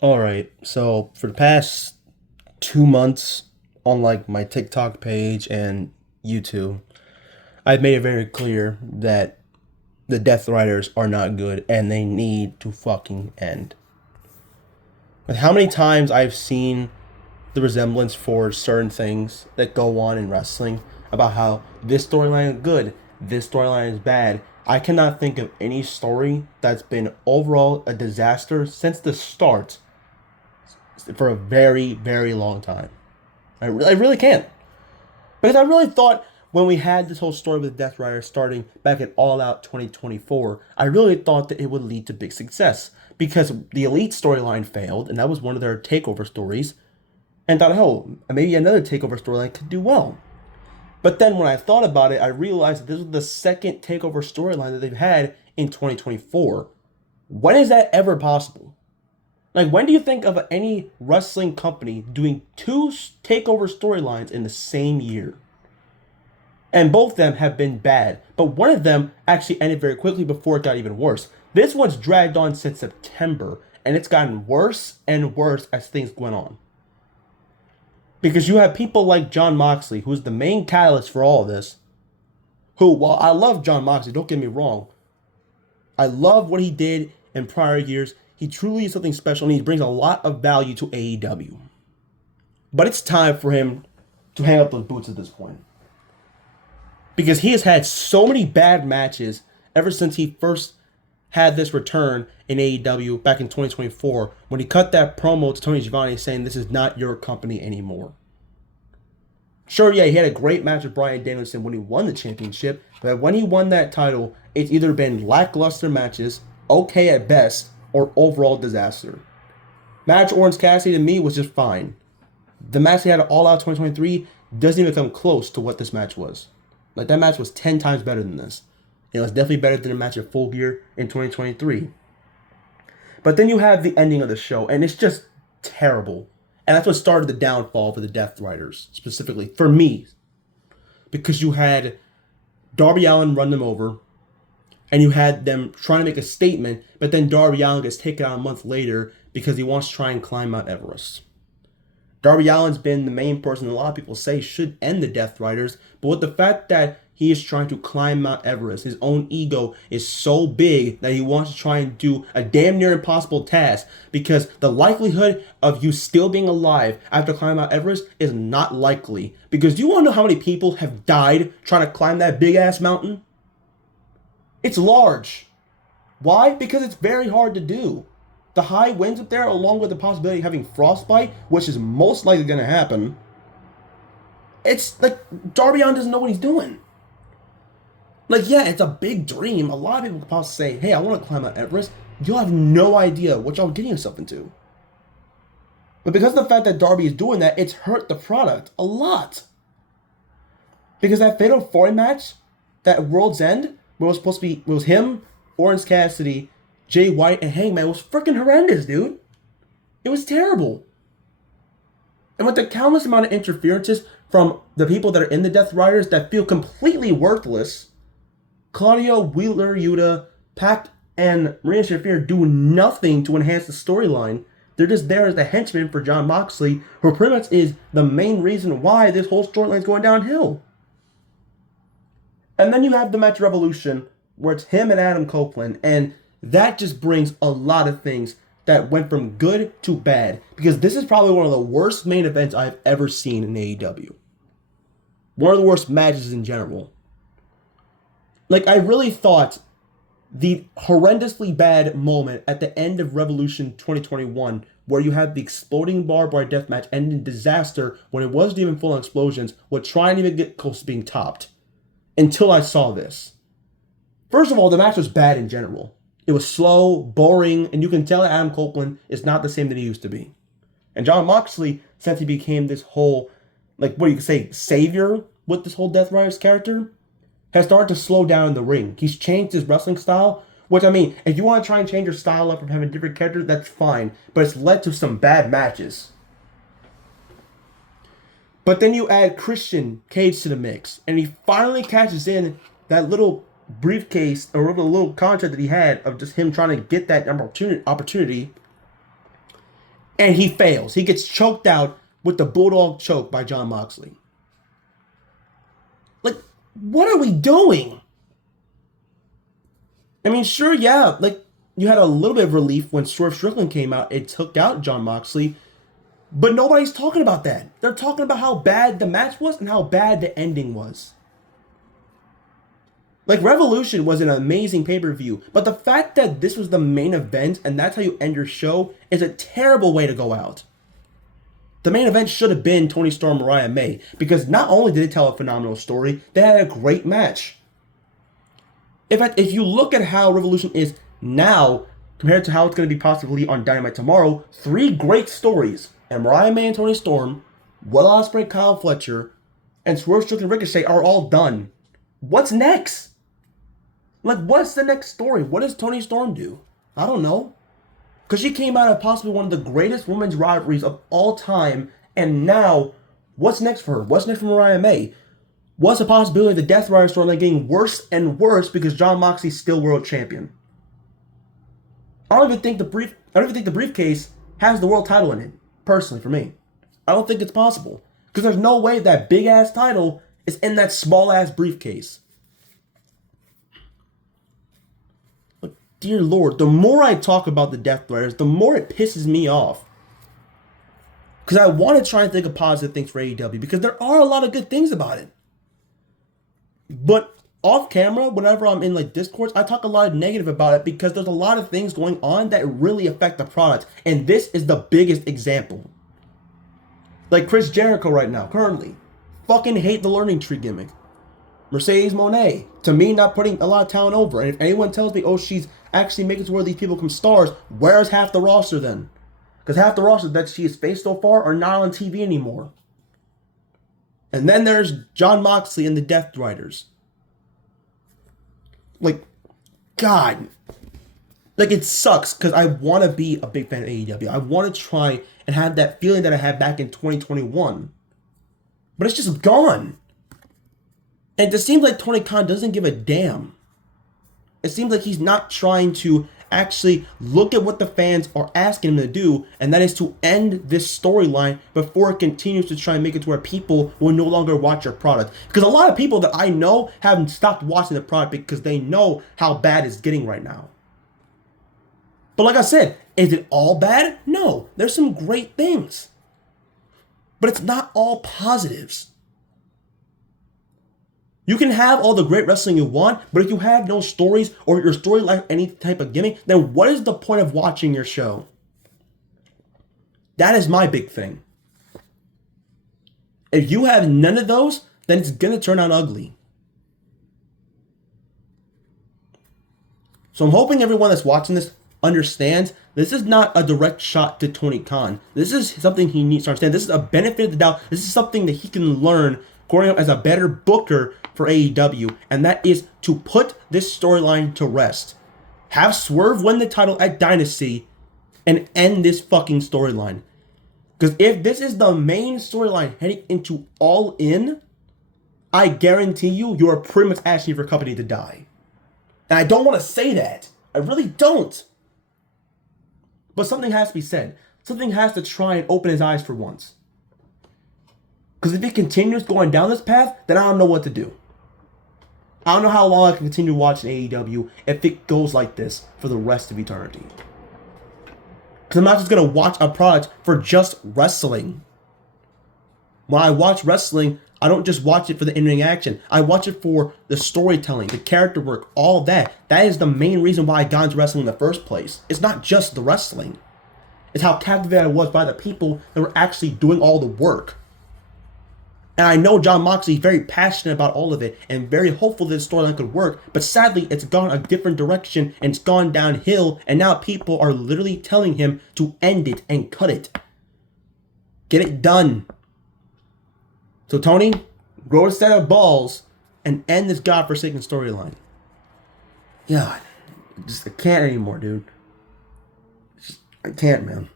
All right. So for the past 2 months on like my TikTok page and YouTube, I've made it very clear that the Death Riders are not good and they need to fucking end. With how many times I've seen the resemblance for certain things that go on in wrestling about how this storyline is good, this storyline is bad. I cannot think of any story that's been overall a disaster since the start for a very, very long time. I really can't. Because I really thought when we had this whole story with Death Rider starting back in All Out 2024, I really thought that it would lead to big success. Because the Elite storyline failed, and that was one of their takeover stories, and thought, oh, maybe another takeover storyline could do well. But then when I thought about it, I realized that this was the second takeover storyline that they've had in 2024. When is that ever possible? Like, when do you think of any wrestling company doing two takeover storylines in the same year? And both of them have been bad, but one of them actually ended very quickly before it got even worse. This one's dragged on since September, and it's gotten worse and worse as things went on. Because you have people like Jon Moxley, who's the main catalyst for all of this, who, while I love Jon Moxley, don't get me wrong, I love what he did in prior years. He truly is something special, and he brings a lot of value to AEW. But it's time for him to hang up those boots at this point. Because he has had so many bad matches ever since he first had this return in AEW back in 2024 when he cut that promo to Tony Schiavone saying this is not your company anymore. Sure, yeah, he had a great match with Bryan Danielson when he won the championship, but when he won that title, it's either been lackluster matches, okay at best, or overall disaster. Match Orange Cassidy to me was just fine. The match he had at All Out 2023 doesn't even come close to what this match was. Like, that match was 10 times better than this. It was definitely better than a match at Full Gear in 2023. But then you have the ending of the show, and it's just terrible. And that's what started the downfall for the Death Riders, specifically for me. Because you had Darby Allin run them over, and you had them trying to make a statement, but then Darby Allin gets taken out a month later because he wants to try and climb Mount Everest. Darby Allin's been the main person a lot of people say should end the Death Riders, but with the fact that he is trying to climb Mount Everest, his own ego is so big that he wants to try and do a damn near impossible task because the likelihood of you still being alive after climbing Mount Everest is not likely. Because do you want to know how many people have died trying to climb that big ass mountain? It's large. Why? Because it's very hard to do. The high winds up there, along with the possibility of having frostbite, which is most likely going to happen, it's like Darby Allin doesn't know what he's doing. Like, yeah, it's a big dream. A lot of people could possibly say, hey, I want to climb Mount Everest. You'll have no idea what y'all getting yourself into. But because of the fact that Darby is doing that, it's hurt the product a lot. Because that Fatal 4 match, that World's End, where it was supposed to be, it was him, Orange Cassidy, Jay White, and Hangman, was freaking horrendous, dude. It was terrible. And with the countless amount of interferences from the people that are in the Death Riders that feel completely worthless, Claudio, Wheeler, Yuta, Pac, and Marina Shafir do nothing to enhance the storyline. They're just there as the henchmen for Jon Moxley, who pretty much is the main reason why this whole storyline is going downhill. And then you have the match Revolution, where it's him and Adam Copeland, and that just brings a lot of things that went from good to bad. Because this is probably one of the worst main events I've ever seen in AEW. One of the worst matches in general. Like, I really thought the horrendously bad moment at the end of Revolution 2021, where you had the exploding barbed wire death match end in disaster when it wasn't even full on explosions, would try and even get close to being topped. Until I saw this. First of all, the match was bad in general. It was slow, boring, and you can tell that Adam Copeland is not the same that he used to be. And Jon Moxley, since he became this whole, like, what do you say, savior with this whole Death Riders character, has started to slow down in the ring. He's changed his wrestling style, which, I mean, if you want to try and change your style up from having different characters, that's fine. But it's led to some bad matches. But then you add Christian Cage to the mix, and he finally catches in that little briefcase or the little contract that he had of just him trying to get that opportunity. And he fails. He gets choked out with the Bulldog choke by Jon Moxley. Like, what are we doing? I mean, sure, yeah, like, you had a little bit of relief when Swerve Strickland came out. It took out Jon Moxley. But nobody's talking about that. They're talking about how bad the match was and how bad the ending was. Like, Revolution was an amazing pay-per-view, but the fact that this was the main event and that's how you end your show is a terrible way to go out. The main event should have been Toni Storm, Mariah May, because not only did it tell a phenomenal story, they had a great match. In fact, if you look at how Revolution is now compared to how it's going to be possibly on Dynamite tomorrow, 3 great stories. And Mariah May and Toni Storm, Will Ospreay, Kyle Fletcher, and Swerve Strickland Ricochet are all done. What's next? Like, what's the next story? What does Toni Storm do? I don't know. Because she came out of possibly one of the greatest women's rivalries of all time, and now, what's next for her? What's next for Mariah May? What's the possibility of the Death Rider storyline getting worse and worse because Jon Moxley's still world champion? I don't even think the briefcase has the world title in it. Personally, for me, I don't think it's possible because there's no way that big ass title is in that small ass briefcase. But dear Lord, the more I talk about the Death Riders, the more it pisses me off. Because I want to try and think of positive things for AEW because there are a lot of good things about it. But off camera, whenever I'm in like Discords, I talk a lot of negative about it because there's a lot of things going on that really affect the product. And this is the biggest example. Like Chris Jericho right now, currently. Fucking hate the learning tree gimmick. Mercedes Moné, to me, not putting a lot of talent over. And if anyone tells me, oh, she's actually making it to where these people become stars, where's half the roster then? Because half the roster that she has faced so far are not on TV anymore. And then there's Jon Moxley and the Death Riders. Like, God. Like, it sucks because I want to be a big fan of AEW. I want to try and have that feeling that I had back in 2021. But it's just gone. And it seems like Tony Khan doesn't give a damn. It seems like he's not trying to actually look at what the fans are asking him to do, and that is to end this storyline before it continues to try and make it to where people will no longer watch your product. Because a lot of people that I know haven't stopped watching the product because they know how bad it's getting right now. But like I said, is it all bad? No, there's some great things. But it's not all positives. You can have all the great wrestling you want, but if you have no stories or your story like any type of gimmick, then what is the point of watching your show? That is my big thing. If you have none of those, then it's going to turn out ugly. So I'm hoping everyone that's watching this understands this is not a direct shot to Tony Khan. This is something he needs to understand. This is a benefit of the doubt. This is something that he can learn growing up as a better booker for AEW, and that is to put this storyline to rest. Have Swerve win the title at Dynasty and end this fucking storyline. Because if this is the main storyline heading into All In, I guarantee you are pretty much asking for a company to die. And I don't want to say that. I really don't. But something has to be said. Something has to try and open his eyes for once. Because if he continues going down this path, then I don't know what to do. I don't know how long I can continue watching AEW if it goes like this for the rest of eternity. Because I'm not just going to watch a product for just wrestling. When I watch wrestling, I don't just watch it for the in-ring action. I watch it for the storytelling, the character work, all of that. That is the main reason why I got into wrestling in the first place. It's not just the wrestling. It's how captivated I was by the people that were actually doing all the work. And I know Jon Moxley is very passionate about all of it and very hopeful that the storyline could work, but sadly it's gone a different direction and it's gone downhill, and now people are literally telling him to end it and cut it. Get it done. So Tony, grow a set of balls and end this godforsaken storyline. God, I can't anymore, dude. I can't, man.